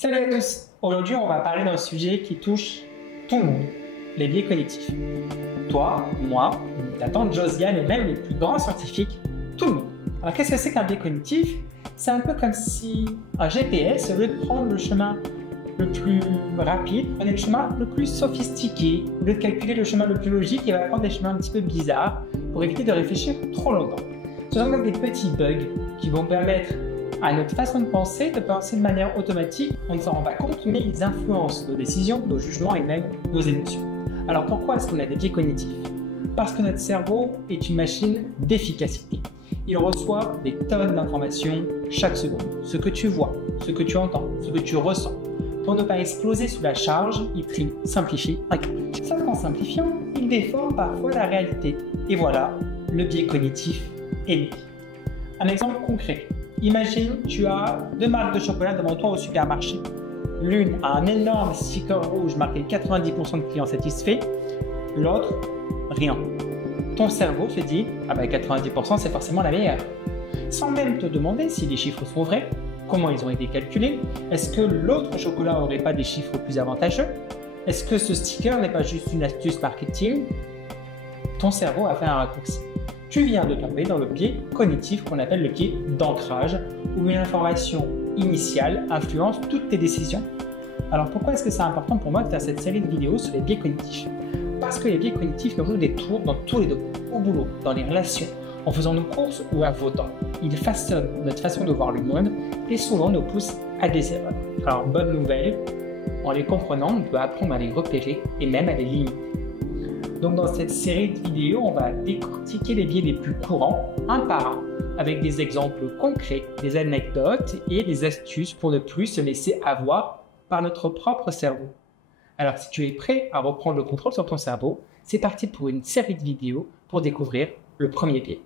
Salut à tous! Aujourd'hui, on va parler d'un sujet qui touche tout le monde, les biais cognitifs. Toi, moi, ta tante Josiane et même les plus grands scientifiques, tout le monde. Alors qu'est-ce que c'est qu'un biais cognitif? C'est un peu comme si un GPS, au lieu de prendre le chemin le plus rapide, prenait le chemin le plus sophistiqué. Au lieu de calculer le chemin le plus logique, il va prendre des chemins un petit peu bizarres pour éviter de réfléchir trop longtemps. Ce sont donc des petits bugs qui vont permettre à notre façon de penser de manière automatique. On ne s'en rend pas compte, mais ils influencent nos décisions, nos jugements et même nos émotions. Alors pourquoi est-ce qu'on a des biais cognitifs? Parce que notre cerveau est une machine d'efficacité. Il reçoit des tonnes d'informations chaque seconde. Ce que tu vois, ce que tu entends, ce que tu ressens. Pour ne pas exploser sous la charge, il trie, simplifie, récapitule. Sauf qu'en simplifiant, il déforme parfois la réalité. Et voilà, le biais cognitif est né. Un exemple concret. Imagine, tu as deux marques de chocolat devant toi au supermarché. L'une a un énorme sticker rouge marqué 90% de clients satisfaits, l'autre, rien. Ton cerveau se dit, ah ben 90% c'est forcément la meilleure. Sans même te demander si les chiffres sont vrais, comment ils ont été calculés, est-ce que l'autre chocolat n'aurait pas des chiffres plus avantageux? Est-ce que ce sticker n'est pas juste une astuce marketing? Ton cerveau a fait un raccourci. Tu viens de tomber dans le biais cognitif qu'on appelle le biais d'ancrage, où une information initiale influence toutes tes décisions. Alors pourquoi est-ce que c'est important pour moi de faire cette série de vidéos sur les biais cognitifs? Parce que les biais cognitifs nous jouent des tours dans tous les domaines, au boulot, dans les relations, en faisant nos courses ou en votant. Ils façonnent notre façon de voir le monde et souvent nous poussent à des erreurs. Alors bonne nouvelle, en les comprenant, on peut apprendre à les repérer et même à les limiter. Donc dans cette série de vidéos, on va décortiquer les biais les plus courants, un par un, avec des exemples concrets, des anecdotes et des astuces pour ne plus se laisser avoir par notre propre cerveau. Alors si tu es prêt à reprendre le contrôle sur ton cerveau, c'est parti pour une série de vidéos pour découvrir le premier biais.